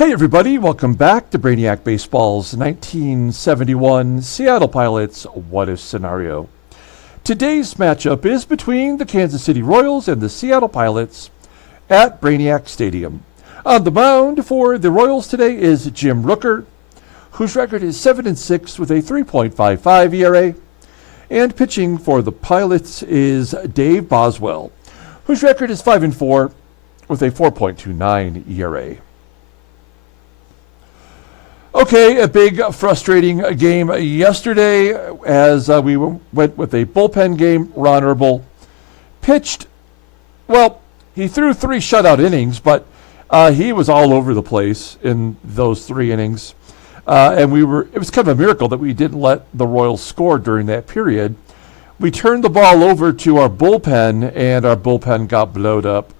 Hey everybody, welcome back to Brainiac Baseball's 1971 Seattle Pilots What If Scenario. Today's matchup is between the Kansas City Royals and the Seattle Pilots at Brainiac Stadium. On the mound for the Royals today is Jim Rooker, whose record is 7-6 with a 3.55 ERA. And pitching for the Pilots is Dave Boswell, whose record is 5-4 with a 4.29 ERA. Okay, a big frustrating game yesterday as we went with a bullpen game. Ron Herbel pitched, well, he threw 3 shutout innings, but he was all over the place in those 3 innings. And it was kind of a miracle that we didn't let the Royals score during that period. We turned the ball over to our bullpen, and our bullpen got blowed up.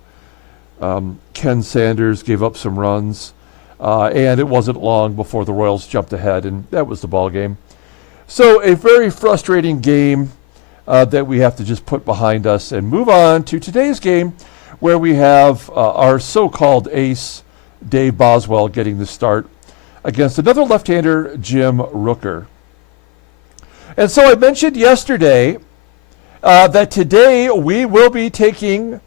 Ken Sanders gave up some runs. And it wasn't long before the Royals jumped ahead, and that was the ball game. So a very frustrating game that we have to just put behind us and move on to today's game, where we have our so-called ace, Dave Boswell, getting the start against another left-hander, Jim Rooker. And so I mentioned yesterday that today we will be taking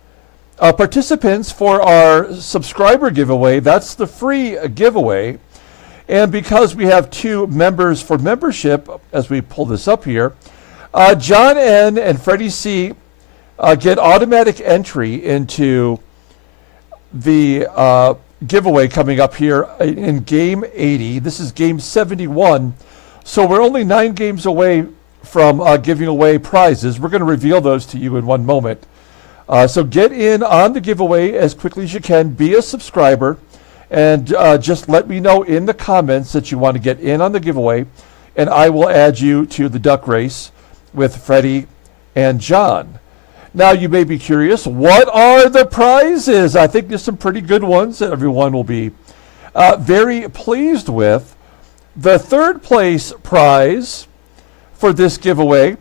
participants for our subscriber giveaway. That's the free giveaway. And because we have 2 members for membership, as we pull this up here, John N. and Freddie C. Get automatic entry into the giveaway coming up here in Game 80. This is Game 71. So we're only 9 games away from giving away prizes. We're going to reveal those to you in one moment. So get in on the giveaway as quickly as you can. Be a subscriber, and just let me know in the comments that you want to get in on the giveaway, and I will add you to the duck race with Freddie and John. Now you may be curious, what are the prizes? I think there's some pretty good ones that everyone will be very pleased with. The 3rd place prize for this giveaway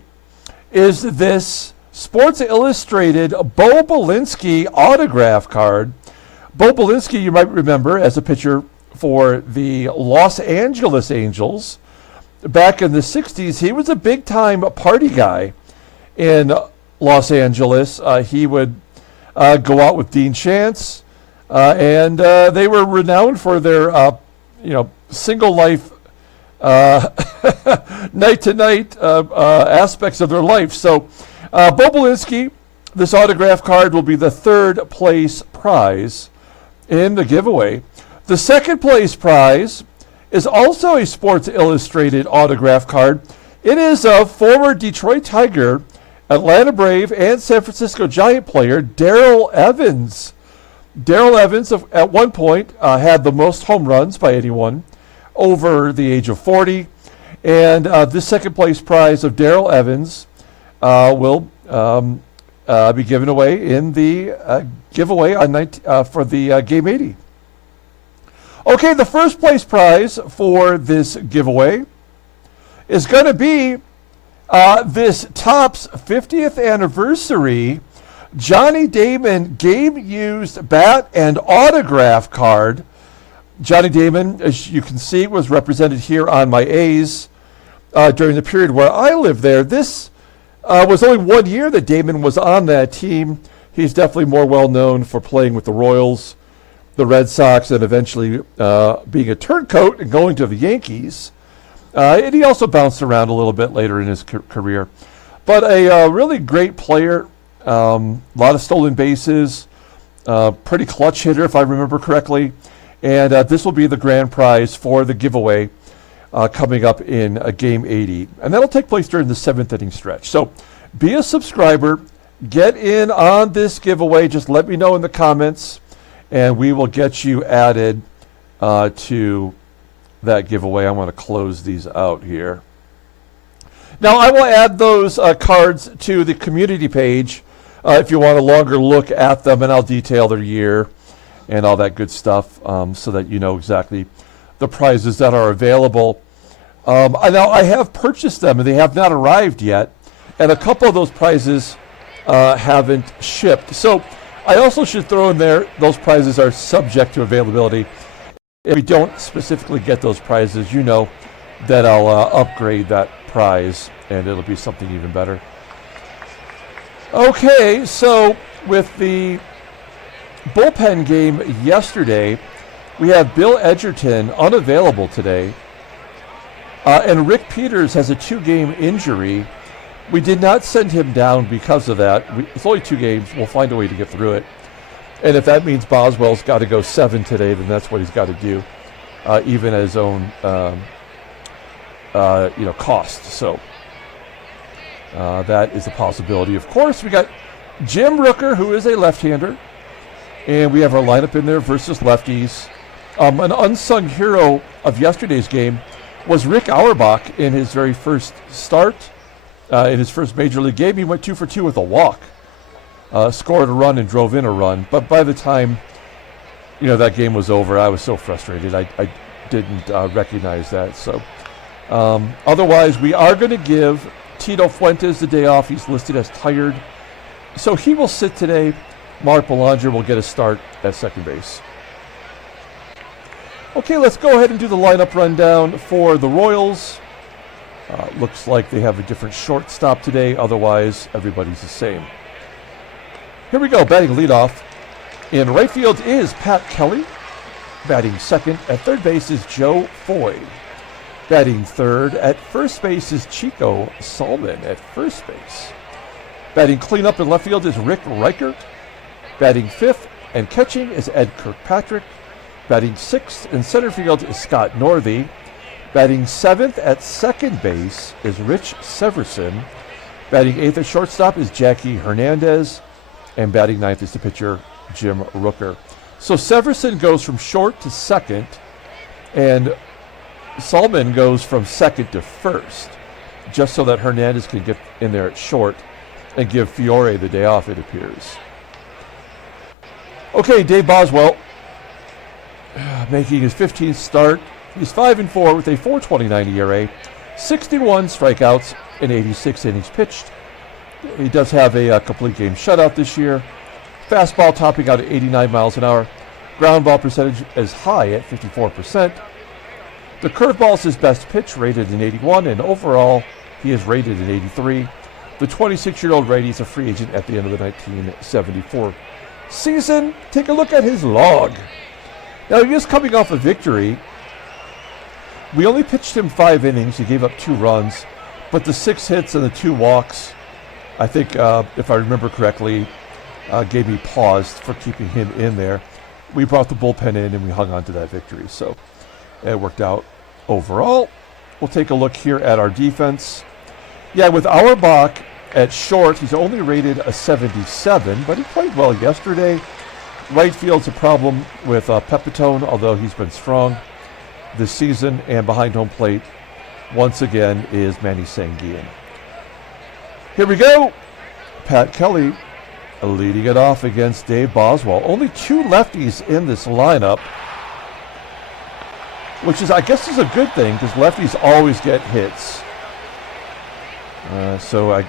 is this Sports Illustrated Bo Belinsky autograph card. Bo Belinsky, you might remember, as a pitcher for the Los Angeles Angels. Back in the 60s, he was a big-time party guy in Los Angeles. He would go out with Dean Chance, and they were renowned for their, single life, night-to-night aspects of their life. So, Bo Belinsky, this autograph card will be the 3rd place prize in the giveaway. The 2nd place prize is also a Sports Illustrated autograph card. It is a former Detroit Tiger, Atlanta Brave, and San Francisco Giant player, Darrell Evans. Darrell Evans, at one point, had the most home runs by anyone over the age of 40. And this 2nd place prize of Darrell Evans will be given away in the giveaway for the Game 80. Okay, the 1st place prize for this giveaway is going to be this Topps 50th anniversary Johnny Damon game-used bat and autograph card. Johnny Damon, as you can see, was represented here on my A's during the period where I lived there. This was only 1 year that Damon was on that team. He's definitely more well known for playing with the Royals, the Red Sox, and eventually being a turncoat and going to the Yankees. And he also bounced around a little bit later in his career. But a really great player, a lot of stolen bases, pretty clutch hitter if I remember correctly. And this will be the grand prize for the giveaway coming up in Game 80. And that'll take place during the 7th inning stretch. So be a subscriber. Get in on this giveaway. Just let me know in the comments, and we will get you added to that giveaway. I want to close these out here. Now, I will add those cards to the community page if you want a longer look at them, and I'll detail their year and all that good stuff so that you know exactly the prizes that are available. Now, I have purchased them, and they have not arrived yet, and a couple of those prizes haven't shipped. So I also should throw in there, those prizes are subject to availability. If we don't specifically get those prizes, you know that I'll upgrade that prize, and it'll be something even better. Okay, so with the bullpen game yesterday, we have Bill Edgerton unavailable today, and Rick Peters has a 2-game injury. We did not send him down because of that. It's only 2 games. We'll find a way to get through it. And if that means Boswell's got to go 7 today, then that's what he's got to do, even at his own cost. So that is a possibility. Of course, we got Jim Rooker, who is a left-hander, and we have our lineup in there versus lefties. An unsung hero of yesterday's game was Rick Auerbach in his very first start. In his first major league game, he went 2 for 2 with a walk, scored a run and drove in a run. But by the time, that game was over, I was so frustrated. I didn't recognize that. So otherwise, we are going to give Tito Fuentes the day off. He's listed as tired. So he will sit today. Mark Belanger will get a start at second base. Okay, let's go ahead and do the lineup rundown for the Royals. Looks like they have a different shortstop today. Otherwise, everybody's the same. Here we go, batting leadoff. In right field is Pat Kelly. Batting second. At third base is Joe Foy. Batting third. At first base is Chico Salmon at first base. Batting cleanup in left field is Rick Reichhardt. Batting fifth and catching is Ed Kirkpatrick. Batting sixth in center field is Scott Northey. Batting seventh at second base is Rich Severson. Batting eighth at shortstop is Jackie Hernandez. And batting ninth is the pitcher, Jim Rooker. So Severson goes from short to second, and Salmon goes from second to first, just so that Hernandez can get in there at short and give Fiore the day off, it appears. Okay, Dave Boswell, making his 15th start. He's 5-4 with a 4.29 ERA, 61 strikeouts, and 86 innings pitched. He does have a complete game shutout this year. Fastball topping out at 89 miles an hour. Ground ball percentage is high at 54%. The curveball is his best pitch, rated in 81, and overall he is rated in 83. The 26-year-old righty is a free agent at the end of the 1974 season. Take a look at his log. Now, he is coming off a victory. We only pitched him 5 innings. He gave up 2 runs, but the 6 hits and the 2 walks, I think, if I remember correctly, gave me pause for keeping him in there. We brought the bullpen in and we hung on to that victory, so it worked out overall. We'll take a look here at our defense. Yeah, with Auerbach at short, he's only rated a 77, but he played well yesterday. Right field's a problem with Pepitone, although he's been strong this season. And behind home plate, once again, is Manny SANGUILLEN. Here we go. Pat Kelly leading it off against Dave Boswell. Only 2 lefties in this lineup, which is, I guess, is a good thing because lefties always get hits. So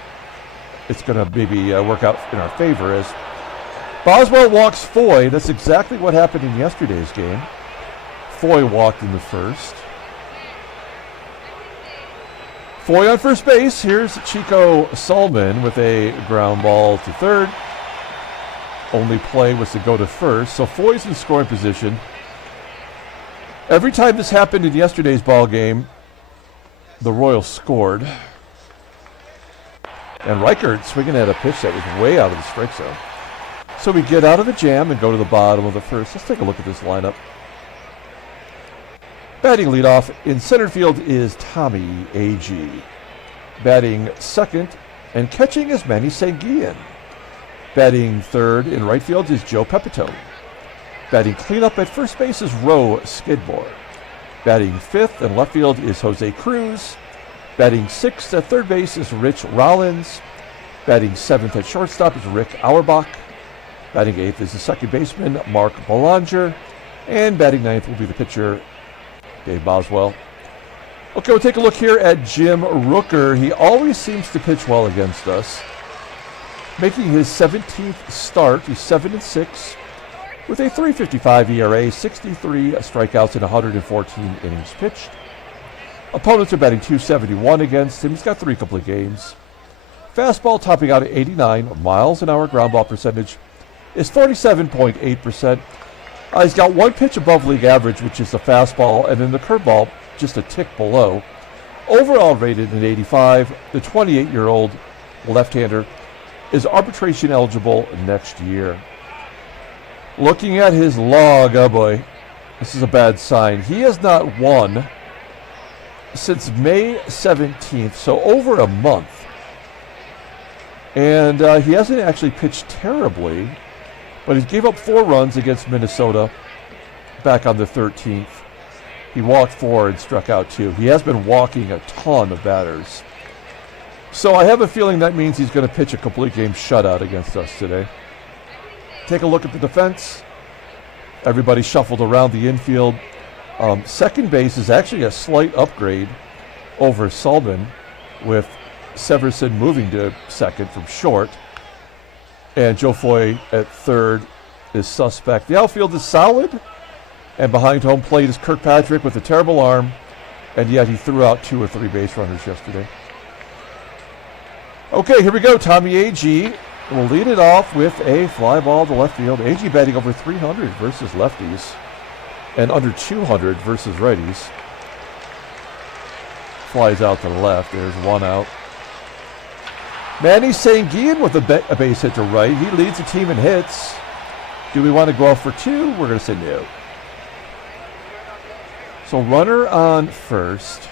it's going to maybe work out in our favor as Boswell walks Foy. That's exactly what happened in yesterday's game. Foy walked in the first. Foy on first base. Here's Chico Salmon with a ground ball to third. Only play was to go to first. So Foy's in scoring position. Every time this happened in yesterday's ball game, the Royals scored. And Reichhardt swinging at a pitch that was way out of the strike zone. So we get out of the jam and go to the bottom of the first. Let's take a look at this lineup. Batting leadoff in center field is Tommie, AGEE. Batting second and catching is Manny SANGUILLEN. Batting third in right field is Joe Pepitone. Batting cleanup at first base is SKIDMORE. Batting fifth in left field is Jose CRUZ. Batting sixth at third base is ROLLINS. Batting seventh at shortstop is Rick Auerbach. Batting eighth is the second baseman, Mark Belanger. And batting ninth will be the pitcher, Dave Boswell. Okay, we'll take a look here at Jim Rooker. He always seems to pitch well against us. Making his 17th start, he's 7-6 with a 3.55 ERA, 63 strikeouts in 114 innings pitched. Opponents are batting .271 against him. He's got 3 complete games. Fastball topping out at 89 miles an hour. Ground ball percentage is 47.8%. He's got 1 pitch above league average, which is the fastball, and then the curveball just a tick below. Overall rated an 85. The 28-year-old left-hander is arbitration eligible next year. Looking at his log, oh boy, this is a bad sign. He has not won since May 17th, so over a month. And he hasn't actually pitched terribly, but he gave up 4 runs against Minnesota back on the 13th. He walked 4 and struck out 2. He has been walking a ton of batters. So I have a feeling that means he's going to pitch a complete game shutout against us today. Take a look at the defense. Everybody shuffled around the infield. Second base is actually a slight upgrade over SALMON, with SEVERSON moving to second from short. And Joe Foy at third is suspect. The outfield is solid. And behind home plate is KIRKPATRICK with a terrible arm. And yet he threw out 2 or 3 base runners yesterday. Okay, here we go. Tommie AGEE will lead it off with a fly ball to left field. AGEE batting over 300 versus lefties and under 200 versus righties. Flies out to the left. There's 1 out. Manny SANGUILLEN with a base hit to right. He leads the team in hits. Do we want to go out for 2? We're going to say no. So runner on first.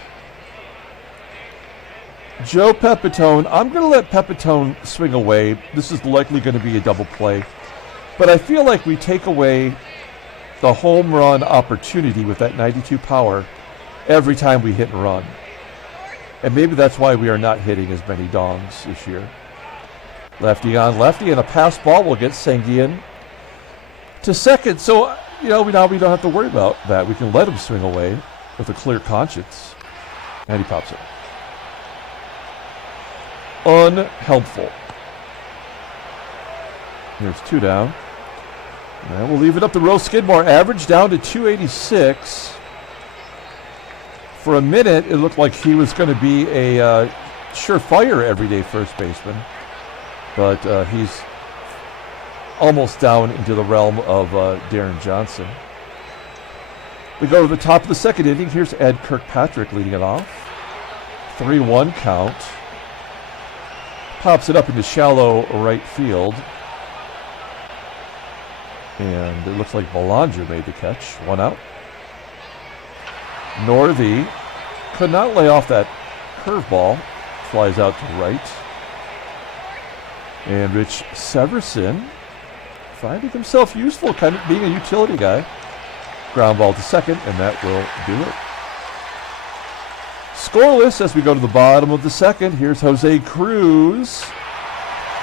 Joe PEPITONE. I'm going to let PEPITONE swing away. This is likely going to be a double play. But I feel like we take away the home run opportunity with that 92 power every time we hit and run. And maybe that's why we are not hitting as many dongs this year. Lefty on lefty, and a pass ball will get SANGUILLEN to second. So, now we don't have to worry about that. We can let him swing away with a clear conscience. And he pops it. Unhelpful. Here's 2 down. And we'll leave it up to Roe Skidmore. Average down to 286. For a minute, it looked like he was going to be a surefire everyday first baseman. But he's almost down into the realm of Darren Johnson. We go to the top of the second inning. Here's KIRKPATRICK leading it off. 3-1 count. Pops it up into shallow right field. And it looks like Belanger made the catch. 1 out. Northey could not lay off that curveball. Flies out to right. And Rich SEVERSON finding himself useful, kind of being a utility guy. Ground ball to second, and that will do it. Scoreless as we go to the bottom of the second. Here's Jose CRUZ.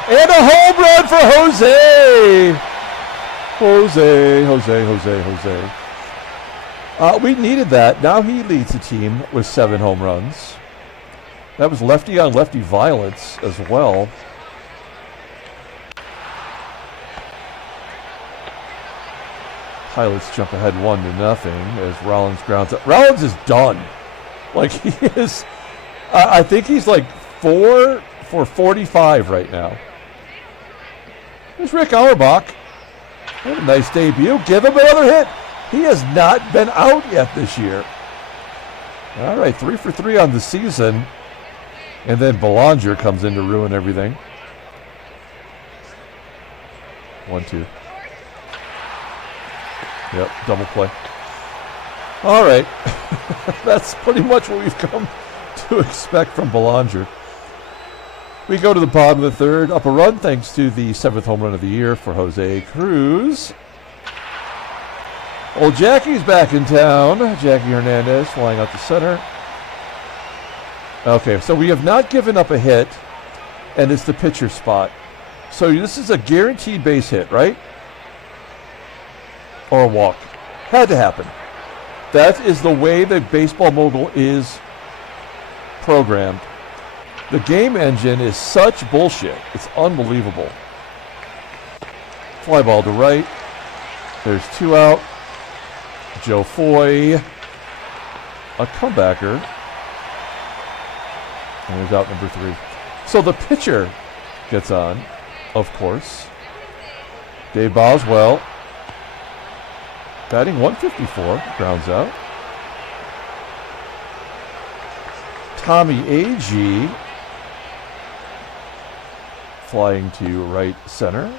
And a home run for Jose! Jose. We needed that. Now he leads the team with 7 home runs. That was lefty on lefty violence as well. Pilots jump ahead 1-0 as Rollins grounds up. Rollins is done. Like he is, I think he's like 4 for 45 right now. There's Rick Auerbach. What a nice debut. Give him another hit. He has not been out yet this year. All right, 3 for 3 on the season. And then Belanger comes in to ruin everything. 1-2. Yep, double play. All right. That's pretty much what we've come to expect from Belanger. We go to the bottom of the third. Up a run thanks to the 7th home run of the year for Jose CRUZ. Old Jackie's back in town. Jackie Hernandez flying out to center. Okay, so we have not given up a hit, and it's the pitcher spot. So this is a guaranteed base hit, right? Or a walk. Had to happen. That is the way that Baseball Mogul is programmed. The game engine is such bullshit. It's unbelievable. Fly ball to right. There's 2 out. Joe Foy, a comebacker. And he's out number 3. So the pitcher gets on, of course. Dave Boswell, batting 154, grounds out. Tommie AGEE, flying to right center.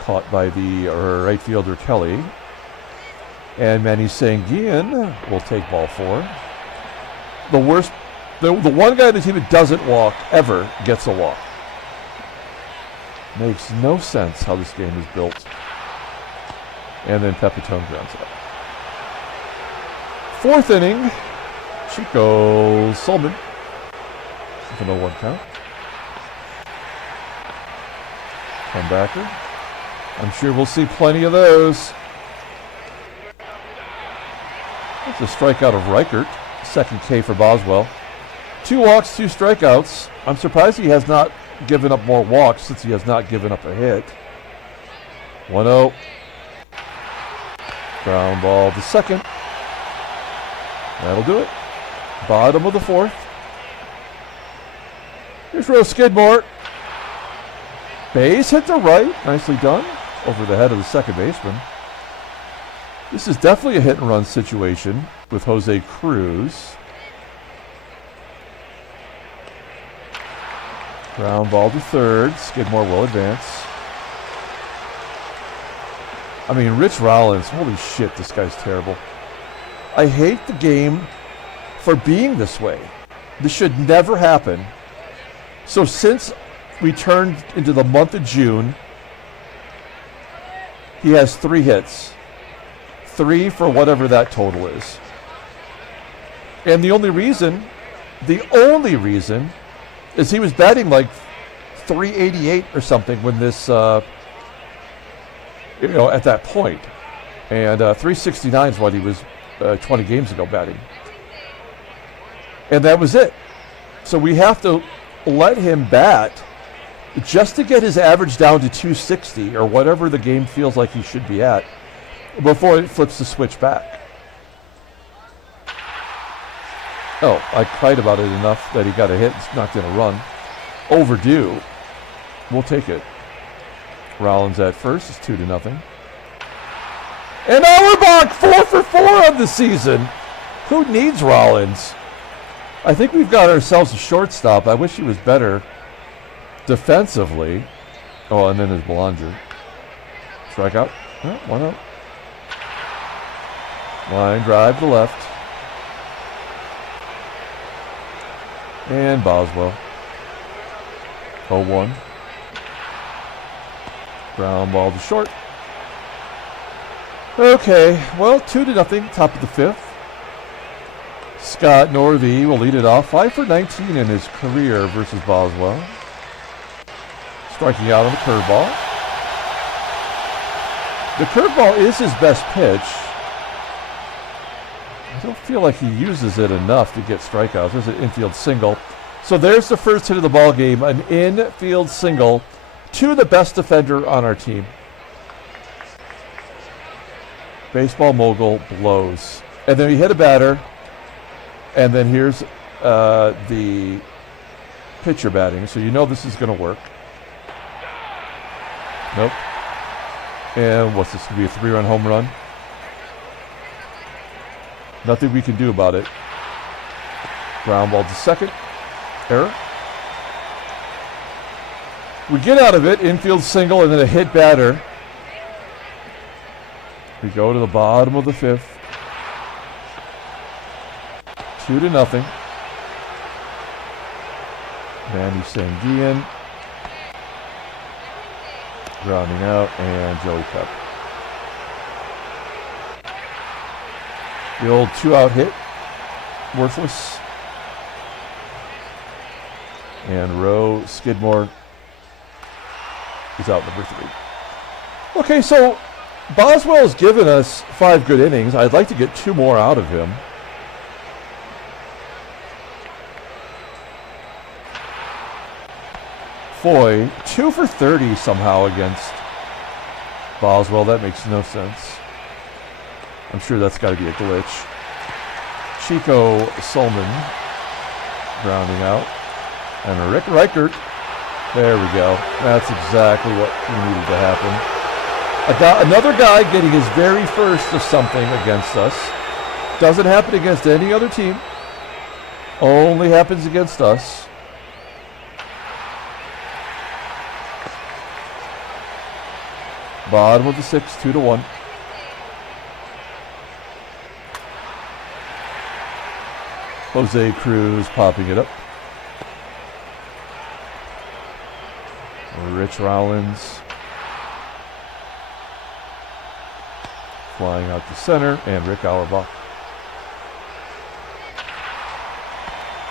Caught by the right fielder Kelly. And Manny SANGUILLEN will take ball 4. The worst, the one guy on the team that doesn't walk ever gets a walk. Makes no sense how this game is built. And then PEPITONE grounds out. 4th inning, Chico SALMON with an 0-1 count. Comebacker. I'm sure we'll see plenty of those. That's a strikeout of REICHARDT. 2nd K for Boswell. 2 walks, 2 strikeouts. I'm surprised he has not given up more walks since he has not given up a hit. 1-0. Ground ball to second. That'll do it. Bottom of the 4th. Here's SKIDMORE. Base hit to right. Nicely done. Over the head of the second baseman. This is definitely a hit and run situation with Jose CRUZ. Ground ball to third. SKIDMORE will advance. I mean, Rich Rollins, holy shit, this guy's terrible. I hate the game for being this way. This should never happen. So since we turned into the month of June, he has 3 hits. 3 for whatever that total is. And the only reason is he was batting like 388 or something when this, at that point. And 369 is what he was 20 games ago batting. And that was it. So we have to let him bat just to get his average down to 260 or whatever the game feels like he should be at before it flips the switch back. Oh, I cried about it enough that he got a hit and knocked in a run. Overdue. We'll take it. Rollins at first. It's 2-0. And AUERBACH 4 for 4 on the season. Who needs Rollins? I think we've got ourselves a shortstop. I wish he was better defensively. Oh, and then there's Belanger. Strikeout. 1-0. Line drive to the left. And Boswell. 0-1. Ground ball to short. Okay, well, 2-0, top of the 5th. Scott Northey will lead it off. 5 for 19 in his career versus Boswell. Striking out on the curveball. The curveball is his best pitch. I don't feel like he uses it enough to get strikeouts. There's an infield single. So there's the first hit of the ball game, an infield single to the best defender on our team. Baseball mogul blows. And then we hit a batter. And then here's the pitcher batting. So you know this is going to work. Nope. And what's this going to be, a 3-run home run? Nothing we can do about it. Ground ball to second. Error. We get out of it, infield single, and then a hit batter. We go to the bottom of the 5th. 2-0. Manny SANGUILLEN grounding out, and Joey Pep. The old 2-out hit, worthless. And SKIDMORE is out number 3. Okay, so Boswell has given us 5 good innings. I'd like to get 2 more out of him. Foy, 2 for 30 somehow against Boswell, that makes no sense. I'm sure that's got to be a glitch. Chico SALMON grounding out. And a Reichhardt. There we go. That's exactly what needed to happen. Another guy getting his very first of something against us. Doesn't happen against any other team. Only happens against us. Bottom of the 6th, 2-1. Jose Cruz popping it up. Rich Rollins flying out to center, and Rick AUERBACH.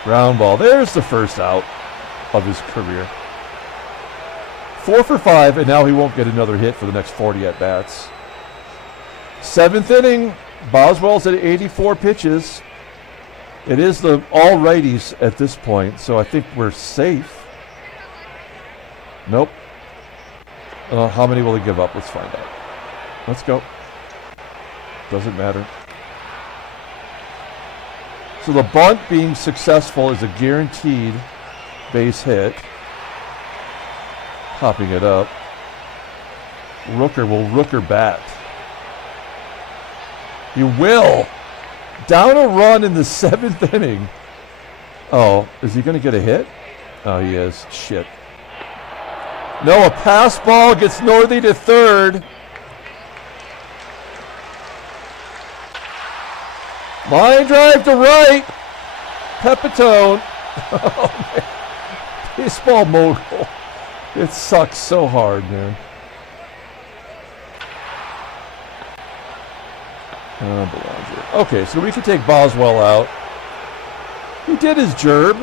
Ground ball. There's the first out of his career. 4 for 5, and now he won't get another hit for the next 40 at-bats. 7th inning. Boswell's at 84 pitches. It is the all righties at this point, so I think we're safe. Nope. How many will he give up? Let's find out. Let's go. Doesn't matter. So the bunt being successful is a guaranteed base hit. Popping it up. Rooker will Rooker bat. He will. Down a run in the 7th inning. Oh, is he going to get a hit? Oh, he is. Shit. No, a pass ball gets Northey to third. Line drive to right. PEPITONE. Oh, man. Baseball mogul. It sucks so hard, man. Belanger. Okay, so we can take Boswell out. He did his gerb.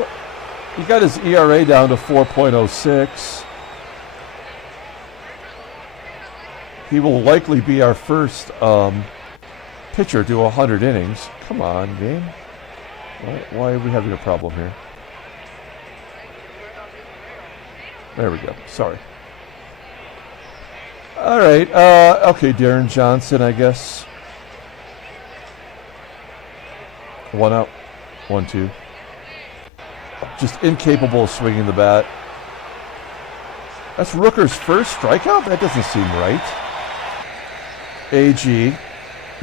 He got his ERA down to 4.06. He will likely be our first pitcher to 100 innings. Come on, game. Why are we having a problem here? There we go. Sorry. All right. Okay, Darren Johnson, I guess. 1 out. 1-2. Just incapable of swinging the bat. That's Rooker's first strikeout? That doesn't seem right. AGEE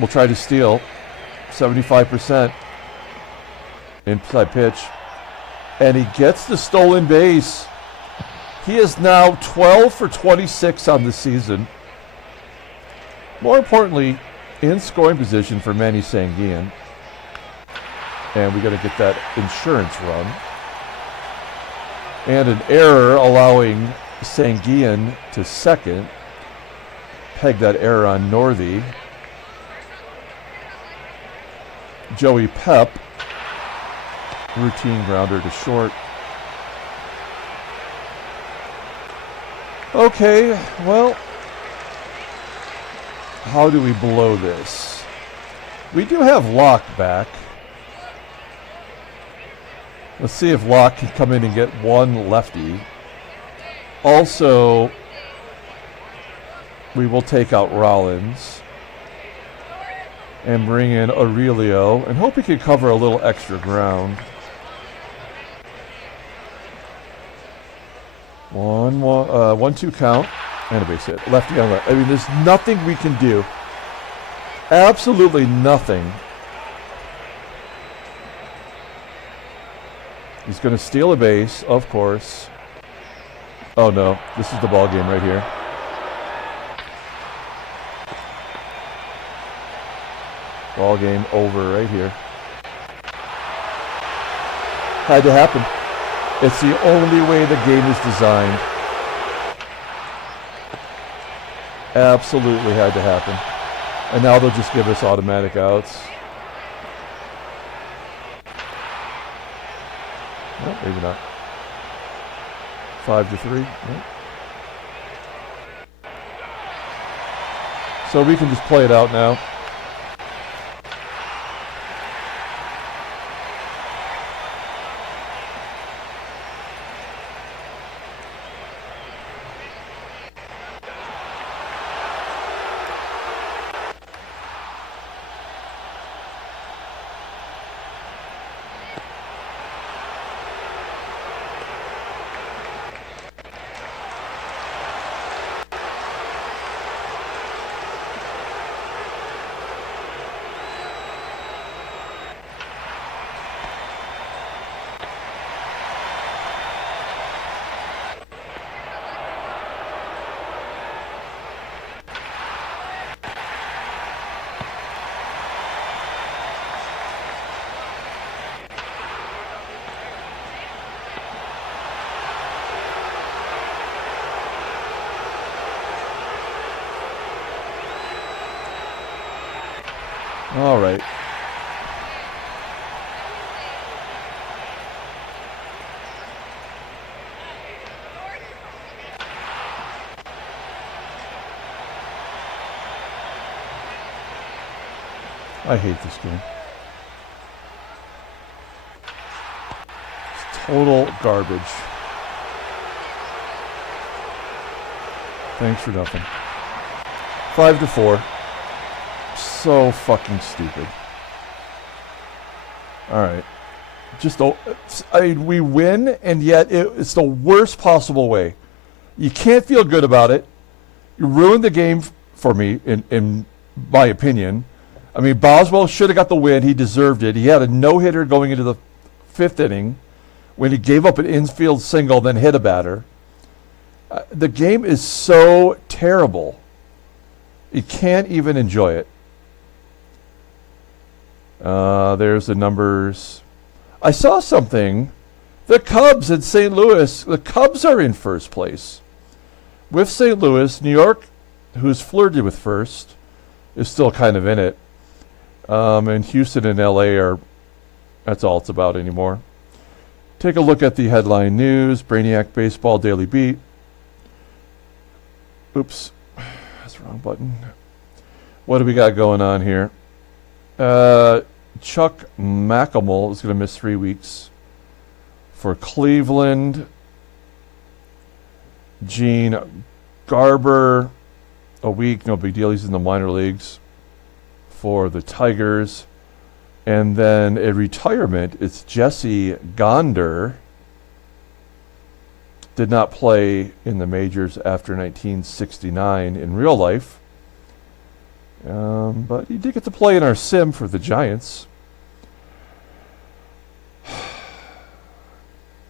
will try to steal. 75% inside pitch. And he gets the stolen base. He is now 12 for 26 on the season. More importantly, in scoring position for Manny SANGUILLEN. And we got to get that insurance run. And an error allowing SANGUILLEN to second. Peg that error on Northey. Joey Pep. Routine grounder to short. Okay, well, how do we blow this? We do have Locke back. Let's see if Locke can come in and get one lefty. Also, we will take out Rollins and bring in Aurelio and hope he can cover a little extra ground. 1-2 count and a base hit. Lefty on left. I mean, there's nothing we can do. Absolutely nothing. He's going to steal a base, of course. Oh no, this is the ball game right here. Ball game over right here. Had to happen. It's the only way the game is designed. Absolutely had to happen. And now they'll just give us automatic outs. No, maybe not. 5-3. No. So we can just play it out now. All right. I hate this game. It's total garbage. Thanks for nothing. 5-4. So fucking stupid. All right. Just, we win, and yet it's the worst possible way. You can't feel good about it. You ruined the game for me, in my opinion. I mean, Boswell should have got the win. He deserved it. He had a no-hitter going into the 5th inning when he gave up an infield single, then hit a batter. The game is so terrible. You can't even enjoy it. There's the numbers. I saw something. The Cubs in St. Louis. The Cubs are in first place with St. Louis. New York, who's flirted with first, is still kind of in it. And Houston and LA are, that's all it's about anymore. Take a look at the headline news. Brainiac Baseball Daily Beat. Oops, that's the wrong button. What do we got going on here? Chuck McElmole is going to miss 3 weeks for Cleveland. Gene Garber, a week, no big deal. He's in the minor leagues for the Tigers. And then a retirement, it's Jesse Gonder. Did not play in the majors after 1969 in real life. But he did get to play in our sim for the Giants.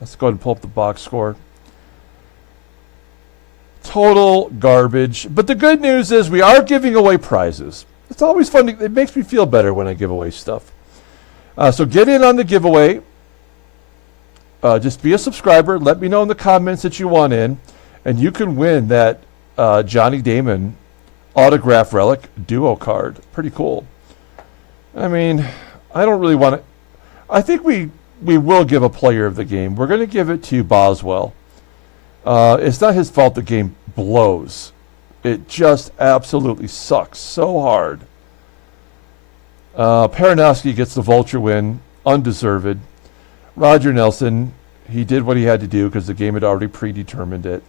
Let's go ahead and pull up the box score. Total garbage. But the good news is we are giving away prizes. It's always fun. It makes me feel better when I give away stuff. So get in on the giveaway. Just be a subscriber. Let me know in the comments that you want in. And you can win that Johnny Damon autograph relic duo card. Pretty cool. I mean, I don't really want to. I think we will give a player of the game. We're going to give it to Boswell. It's not his fault the game blows. It just absolutely sucks so hard. Paranowski gets the vulture win. Undeserved. Roger Nelson, he did what he had to do because the game had already predetermined it.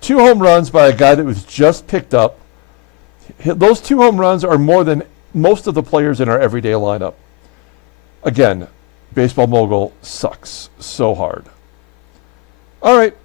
2 home runs by a guy that was just picked up. Those 2 home runs are more than most of the players in our everyday lineup. Again, Baseball Mogul sucks so hard. All right.